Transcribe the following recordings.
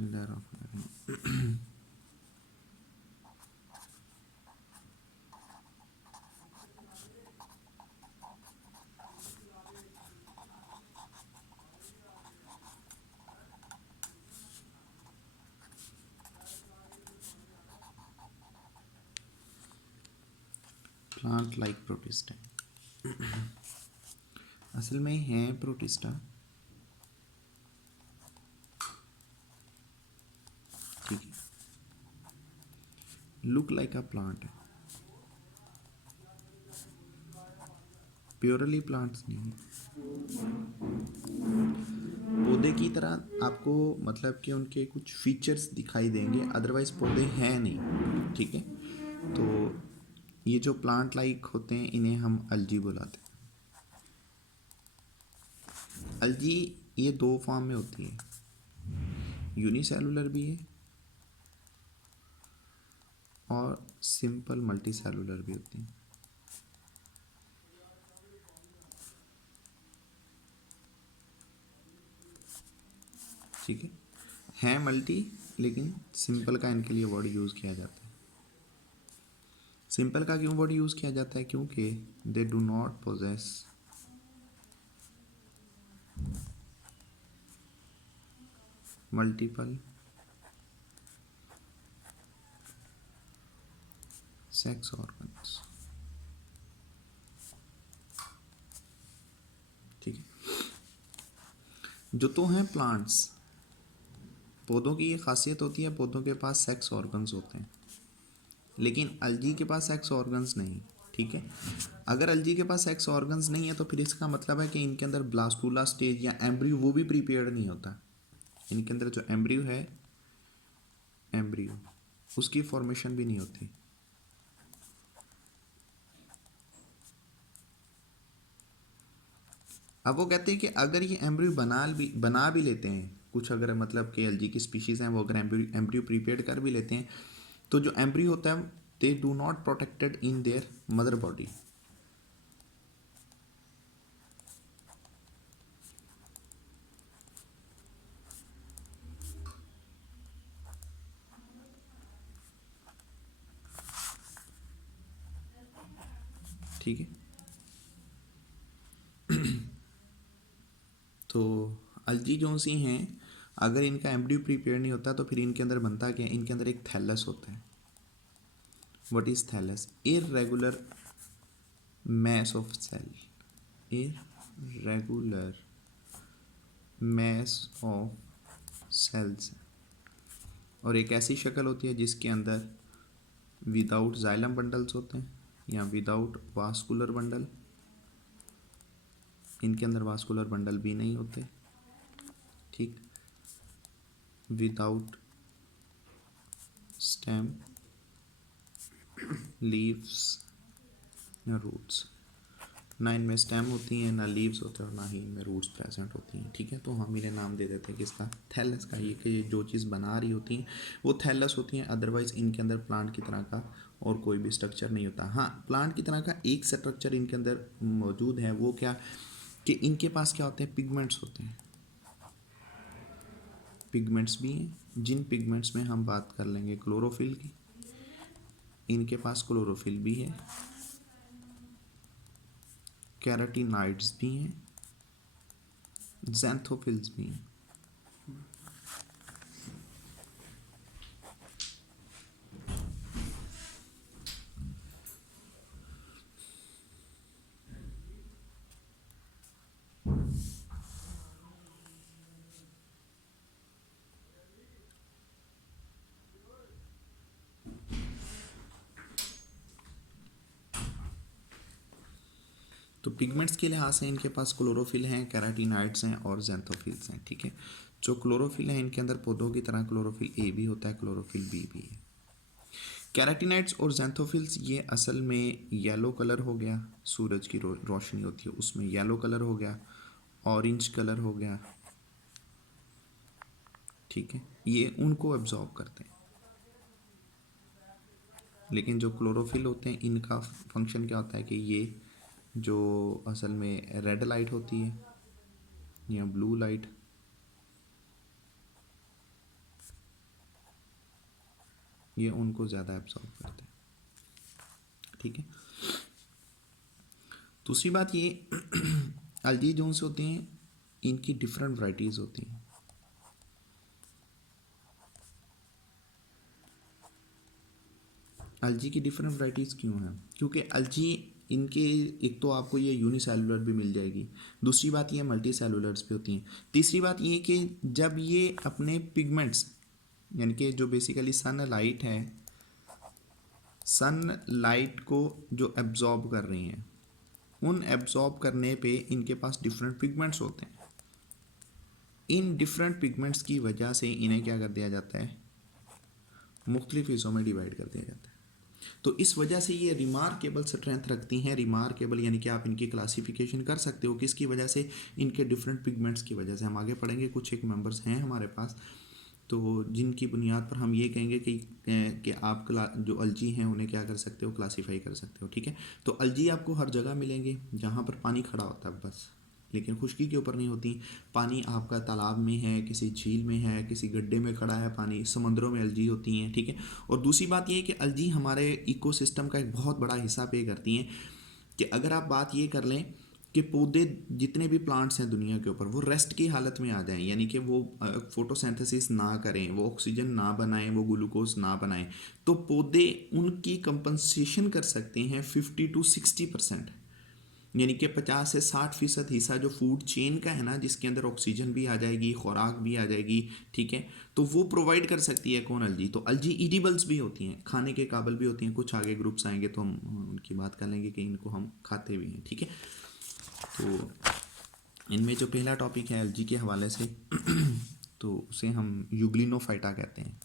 बिस्मिल्लाहिर्रहमानिर्रहीम। Plant like protista, असल में है प्रोटिस्टा, ठीक है, लुक लाइक अ प्लांट है, प्योरली प्लांट्स नहीं है। पौधे की तरह आपको मतलब कि उनके कुछ फीचर्स दिखाई देंगे, अदरवाइज पौधे हैं नहीं, ठीक है। तो ये जो प्लांट लाइक होते हैं इन्हें हम अलजी बुलाते हैं। अलजी ये दो फॉर्म में होती है, यूनिसेलुलर भी है और सिंपल मल्टी सेलुलर भी होती है। ठीक है मल्टी, लेकिन सिंपल का इनके लिए वर्ड यूज़ किया जाता है। सिंपल का क्यों वर्ड यूज़ किया जाता है? क्योंकि they do not possess multiple sex organs, ठीक है। जो तो हैं प्लांट्स, पौधों की ये खासियत होती है, पौधों के पास सेक्स ऑर्गन्स होते हैं, लेकिन अलजी के पास सेक्स ऑर्गन्स नहीं, ठीक है। अगर अलजी के पास सेक्स ऑर्गन्स नहीं है तो फिर इसका मतलब है कि इनके अंदर ब्लास्टूला स्टेज या एम्ब्रियो वो भी प्रिपेयर्ड नहीं होता। इनके अंदर जो एम्ब्रियो है, एम्ब्रियो उसकी फॉर्मेशन भी नहीं होती। अब वो कहते हैं कि अगर ये एम्ब्रियो बना भी लेते हैं कुछ, अगर मतलब कि एलजी की स्पीशीज़ हैं वो अगर एम्ब्रियो प्रिपेयर कर भी लेते हैं, तो जो एम्ब्रियो होता है they do not protected in their mother body. ठीक है, तो अलजी जो सी हैं, अगर इनका एम्ब्रियो प्रिपेयर नहीं होता तो फिर इनके अंदर बनता क्या है? इनके अंदर एक थैलस होता है। What is thallus? Irregular mass of cell, irregular mass of cells, और एक ऐसी शक्ल होती है जिसके अंदर विदाउट जाइलम बंडल्स होते हैं या विदाउट वास्कुलर बंडल। इनके अंदर वास्कुलर बंडल भी नहीं होते, ठीक। विदाउट स्टेम, लीव्स या रूट्स, ना इनमें स्टेम होती हैं, ना लीव्स होते हैं, और ना ही इनमें रूट्स प्रेजेंट होती हैं, ठीक है। तो हम इन्हें नाम दे देते हैं किसका? थैलस का। ये कि जो चीज़ बना रही होती हैं वो थैलस होती हैं, अदरवाइज इनके अंदर प्लांट की तरह का और कोई भी स्ट्रक्चर नहीं होता। हाँ, प्लांट की तरह का एक स्ट्रक्चर इनके अंदर मौजूद है, वो क्या कि इनके पास क्या होते हैं? पिगमेंट्स होते हैं। पिगमेंट्स भी हैं, जिन पिगमेंट्स में हम बात कर लेंगे क्लोरोफिल की। इनके पास क्लोरोफिल भी है, कैराटिनाइड्स भी हैं, ज़ैंथोफिल्स भी हैं। तो पिगमेंट्स के लिहाज से इनके पास क्लोरोफिल हैं, कैराटिनाइड्स हैं और ज़ैंथोफिल्स हैं, ठीक है। जो क्लोरोफिल है इनके अंदर पौधों की तरह क्लोरोफिल ए भी होता है, क्लोरोफिल बी भी है। कैराटिनाइड्स और ज़ैंथोफिल्स ये असल में येलो कलर हो गया, सूरज की रोशनी होती है उसमें येलो कलर हो गया, ऑरेंज कलर हो गया, ठीक है, ये उनको एब्जॉर्ब करते हैं। लेकिन जो क्लोरोफिल होते हैं इनका फंक्शन क्या होता है कि ये जो असल में रेड लाइट होती है या ब्लू लाइट, ये उनको ज़्यादा एब्जॉर्ब करते हैं, ठीक है। दूसरी बात ये एल्गी जोन्स होते हैं, इनकी डिफरेंट वैरायटीज़ होती हैं। एल्गी की डिफरेंट वैरायटीज़ क्यों हैं? क्योंकि एल्गी इनके एक तो आपको ये यूनिसेलुलर भी मिल जाएगी, दूसरी बात ये मल्टी सेलुलर्स भी होती हैं, तीसरी बात ये कि जब ये अपने पिगमेंट्स यानी कि जो बेसिकली सनलाइट है, सनलाइट को जो एब्जॉर्ब कर रही हैं, उन एब्जॉर्ब करने पे इनके पास डिफरेंट पिगमेंट्स होते हैं। इन डिफरेंट पिगमेंट्स की वजह से इन्हें क्या कर दिया जाता है, मुख्तलिफ हिस्सों में डिवाइड कर दिया जाता है। तो इस वजह से ये रिमार्केबल स्ट्रेंथ रखती हैं। रिमार्केबल यानी कि आप इनकी क्लासिफिकेशन कर सकते हो किसकी वजह से, इनके डिफरेंट पिगमेंट्स की वजह से। हम आगे पढ़ेंगे, कुछ एक मेंबर्स हैं हमारे पास तो जिनकी बुनियाद पर हम ये कहेंगे कि आप जो अलजी हैं उन्हें क्या कर सकते हो, क्लासीफाई कर सकते हो, ठीक है। तो अलजी आपको हर जगह मिलेंगे जहाँ पर पानी खड़ा होता है बस, लेकिन खुश्की के ऊपर नहीं होती। पानी आपका तालाब में है, किसी झील में है, किसी गड्ढे में खड़ा है पानी, समुद्रों में अलजी होती हैं, ठीक है। और दूसरी बात ये है कि अलजी हमारे इकोसिस्टम का एक बहुत बड़ा हिस्सा पे करती हैं। कि अगर आप बात ये कर लें कि पौधे जितने भी प्लांट्स हैं दुनिया के ऊपर वो रेस्ट की हालत में आ जाएं, यानी कि वो फोटोसिंथेसिस ना करें, वो ऑक्सीजन ना बनाएं, वो ग्लूकोज ना बनाएं, तो पौधे उनकी कंपनसेशन कर सकते हैं 50 to 60%, यानी कि 50 से 60% हिस्सा जो फूड चेन का है ना, जिसके अंदर ऑक्सीजन भी आ जाएगी, खुराक भी आ जाएगी, ठीक है, तो वो प्रोवाइड कर सकती है कौन, अलजी। तो अलजी ईडिबल्स भी होती हैं, खाने के काबिल भी होती हैं। कुछ आगे ग्रुप्स आएंगे तो हम उनकी बात कर लेंगे कि इनको हम खाते भी हैं, ठीक है। तो इनमें जो पहला टॉपिक है एलजी के हवाले से तो उसे हम यूग्लिनोफाइटा कहते हैं,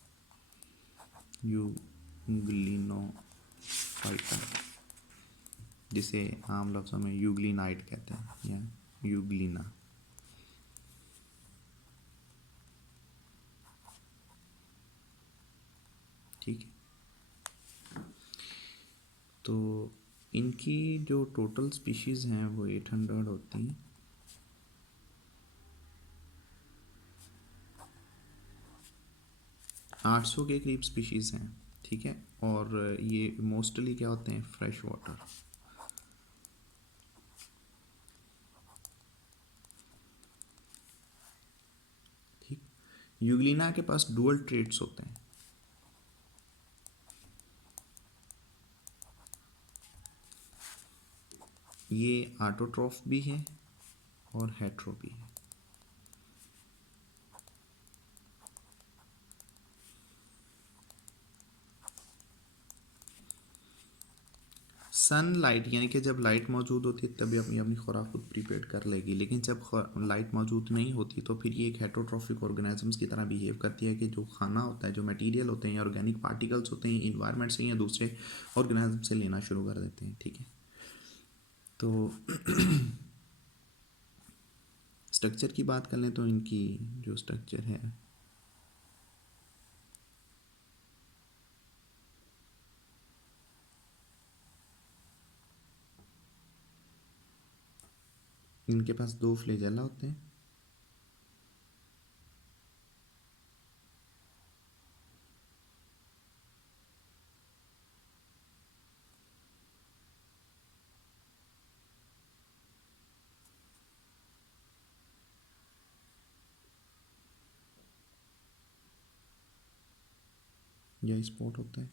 यूग्लिनोफाइटा, जिसे आम लफ्ज़ों में यूग्लिनाइट कहते हैं या यूग्लिना। ठीक है, तो इनकी जो टोटल स्पीशीज़ हैं वो 800 होती हैं। आठ सौ के करीब स्पीशीज़ हैं, ठीक है। और ये मोस्टली क्या होते हैं, फ्रेश वाटर। ठीक, यूग्लिना के पास डुअल ट्रेट्स होते हैं। ये ऑटोट्रॉफ भी है और हेट्रो भी है। सन लाइट यानी कि जब लाइट मौजूद होती है तभी अपनी अपनी खुराक खुद प्रिपेयर कर लेगी, लेकिन जब लाइट मौजूद नहीं होती तो फिर ये एक हेटरोट्रॉफिक ऑर्गेनिजम्स की तरह बिहेव करती है कि जो खाना होता है, जो मटेरियल होते हैं, ऑर्गेनिक पार्टिकल्स होते हैं, इन्वायरमेंट से या दूसरे ऑर्गेनिज्म से लेना शुरू कर देते हैं, ठीक है। तो स्ट्रक्चर की बात कर लें तो इनकी जो स्ट्रक्चर है, इनके पास 2 फ्लैजेला होते हैं। यह स्पॉट होता है,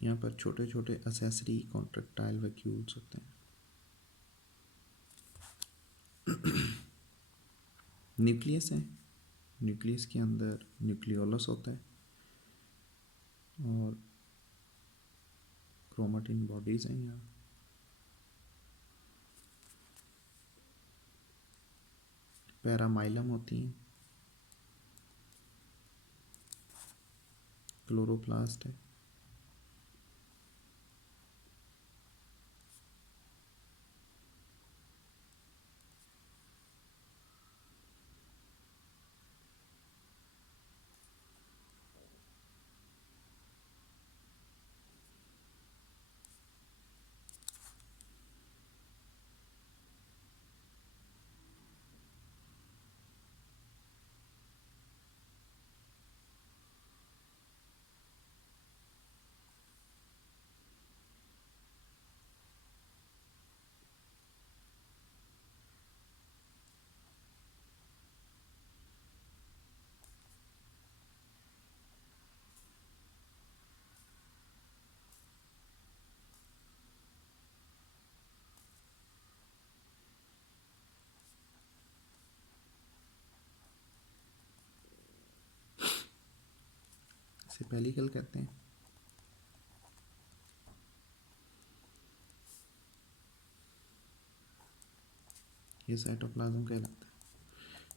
यहाँ पर छोटे छोटे असेसरी कॉन्ट्रेक्टाइल वैक्यूल्स होते हैं। न्यूक्लियस है, न्यूक्लियस के अंदर न्यूक्लियोलस होता है और क्रोमेटिन बॉडीज हैं यहाँ। पैरामाइलम होती हैं, क्लोरोप्लास्ट है, इसे पेलिकल कहते हैं। ये साइटोप्लाज्म कहलाता है।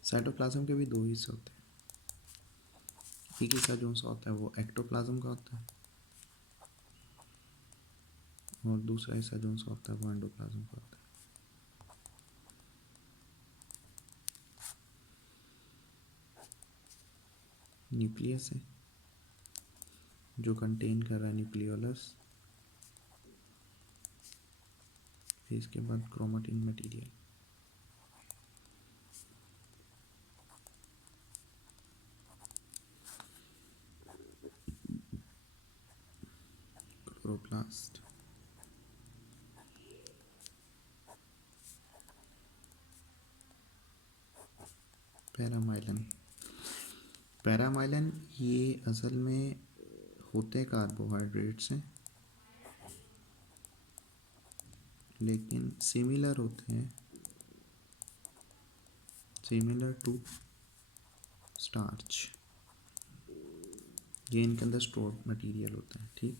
साइटोप्लाज्म के भी दो हिस्से होते हैं, एक हिस्सा जो सा होता है वो एक्टोप्लाज्म का होता है और दूसरा हिस्सा जो सा होता है वो एंडोप्लाज्म का होता है। न्यूक्लियस है जो कंटेन कर रहा है न्यूक्लियोलस, फिर इसके बाद क्रोमेटिन मटेरियल। क्लोरोप्लास्ट, पैरामाइलन। पैरामाइलन ये असल में होते कार्बोहाइड्रेट्स हैं लेकिन सिमिलर होते हैं, सिमिलर टू स्टार्च। ये इनके अंदर स्टोर मटेरियल होता है। ठीक,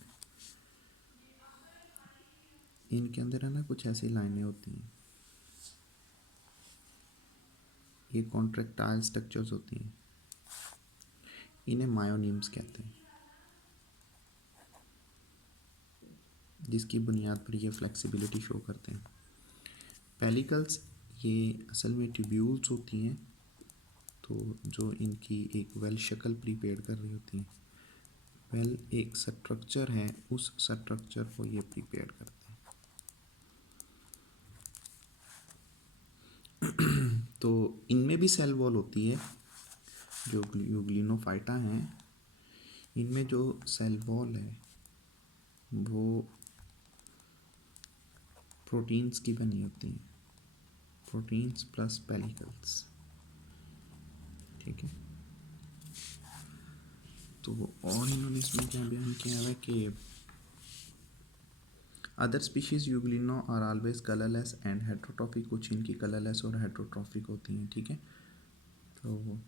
इनके अंदर है ना कुछ ऐसी लाइनें होती हैं, ये कॉन्ट्रैक्टाइल स्ट्रक्चर्स होती हैं, इन्हें मायोनीम्स कहते हैं, जिसकी बुनियाद पर ये फ्लेक्सिबिलिटी शो करते हैं। पेलिकल्स ये असल में ट्यूब्यूल्स होती हैं, तो जो इनकी एक वेल शक्ल प्रिपेयर कर रही होती हैं। वेल एक स्ट्रक्चर है, उस स्ट्रक्चर को ये प्रिपेयर करते हैं। तो इनमें भी सेल वॉल होती है, जो यूग्लिनोफाइटा हैं, इनमें जो सेल वॉल है वो प्रोटीन्स की बनी होती हैं, प्रोटीन्स प्लस पेलिकल्स। ठीक है, तो और इन्होंने इसमें क्या बयान किया है कि other species euglena are always colourless and heterotrophic, कुछ इनकी कलरलेस और हेट्रोट्रॉफिक होती हैं। ठीक है, तो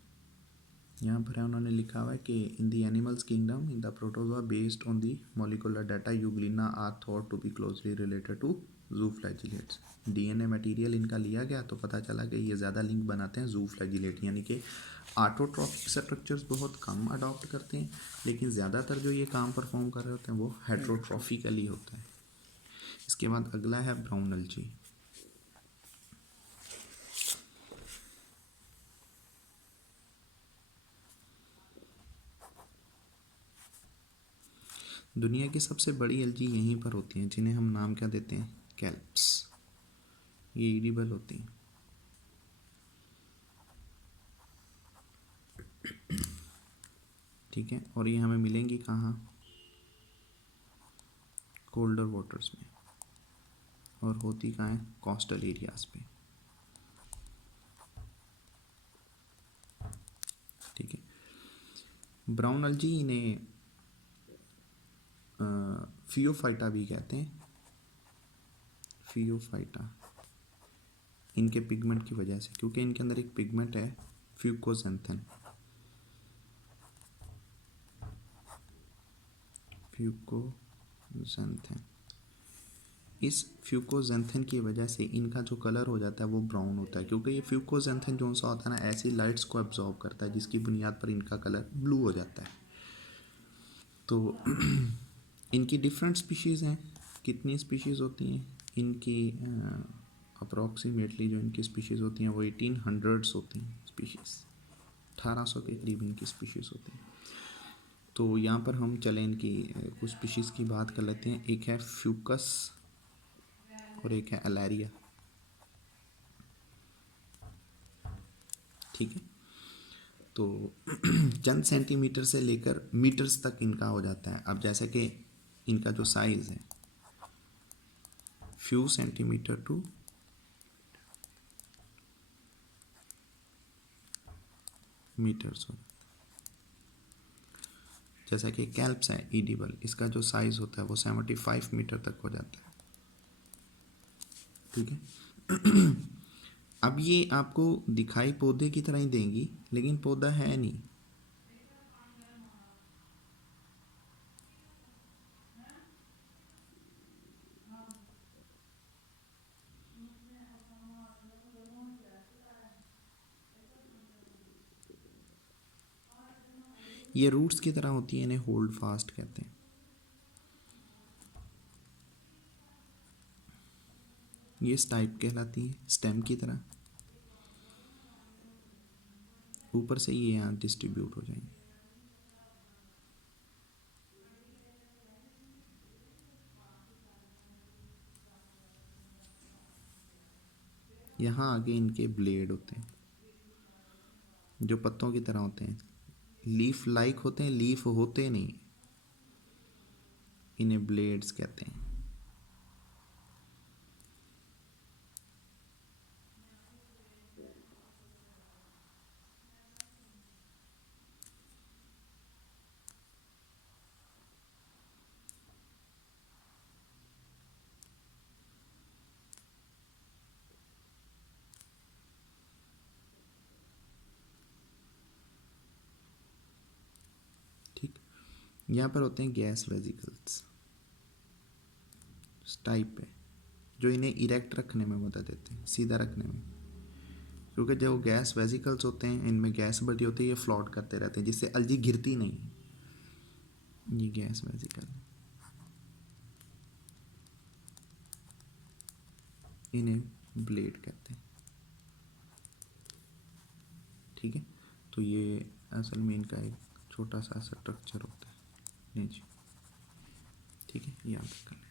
यहाँ पर है उन्होंने लिखा हुआ है कि in the animals kingdom in the protozoa based on the molecular data euglena are thought to be closely related to zooflagellates. DNA material इनका लिया गया तो पता चला कि ये ज़्यादा लिंक बनाते हैं जूफ्लैजिलेट, यानी कि ऑटोट्रॉफिक स्ट्रक्चर्स बहुत कम अडॉप्ट करते हैं, लेकिन ज़्यादातर जो ये काम परफॉर्म कर रहे होते हैं वो हेट्रोट्रॉफिकली होता है। इसके बाद अगला है ब्राउन एल्गी। दुनिया की सबसे बड़ी एल्गी यहीं पर होती हैं, जिन्हें हम नाम क्या देते हैं, कैल्प्स। ये एडिबल होती हैं। ठीक है, और ये हमें मिलेंगी कहाँ, कोल्डर वाटर्स में, और होती कहाँ है, कोस्टल एरियाज पे। ठीक है, ब्राउन एल्गी इन्हें फियोफाइटा भी कहते हैं, फियोफाइटा, इनके पिगमेंट की वजह से, क्योंकि इनके अंदर एक पिगमेंट है फ्यूकोजेंथन। फ्यूकोजेंथन, इस फ्यूकोजेंथन की वजह से इनका जो कलर हो जाता है वो ब्राउन होता है, क्योंकि ये फ्यूकोजेंथन जो सा होता है ना, ऐसी लाइट्स को एब्जॉर्ब करता है जिसकी बुनियाद पर इनका कलर ब्लू हो जाता है। तो इनकी डिफरेंट स्पीशीज़ हैं। कितनी स्पीशीज़ होती हैं इनकी, अप्रॉक्सीमेटली जो इनकी स्पीशीज़ होती हैं वो 1800 होती हैं स्पीशीज़, 1800 के करीब इनकी स्पीशीज़ होती हैं। तो यहाँ पर हम चलें इनकी कुछ स्पीशीज़ की बात कर लेते हैं। एक है फ्यूकस और एक है एलेरिया। ठीक है, तो चंद सेंटीमीटर से लेकर मीटर्स तक इनका हो जाता है। अब जैसे कि इनका जो साइज़ है फ्यू सेंटीमीटर टू मीटर्स हो, जैसा कि कैल्प्स है ईडिबल, इसका जो साइज़ होता है वो 75 मीटर तक हो जाता है। ठीक है, अब ये आपको दिखाई पौधे की तरह ही देंगी, लेकिन पौधा है नहीं। ये रूट्स की तरह होती है, इन्हें होल्ड फास्ट कहते हैं। ये स्टाइप कहलाती है, स्टेम की तरह। ऊपर से ये यहाँ डिस्ट्रीब्यूट हो जाएंगे। यहाँ आगे इनके ब्लेड होते हैं जो पत्तों की तरह होते हैं, लीफ लाइक होते हैं, लीफ होते नहीं, इन्हें ब्लेड्स कहते हैं। ठीक, यहाँ पर होते हैं गैस वेजिकल्स, टाइप है, जो इन्हें इरेक्ट रखने में मदद देते हैं, सीधा रखने में। क्योंकि जो गैस वेजिकल्स होते हैं इनमें गैस भरी होती है, ये फ्लोट करते रहते हैं, जिससे अलजी गिरती नहीं। ये गैस वेजिकल है, इन्हें ब्लेड कहते हैं। ठीक है, तो ये असल में इनका एक छोटा सा स्ट्रक्चर होता है। नहीं जी, ठीक है, याद कर लें।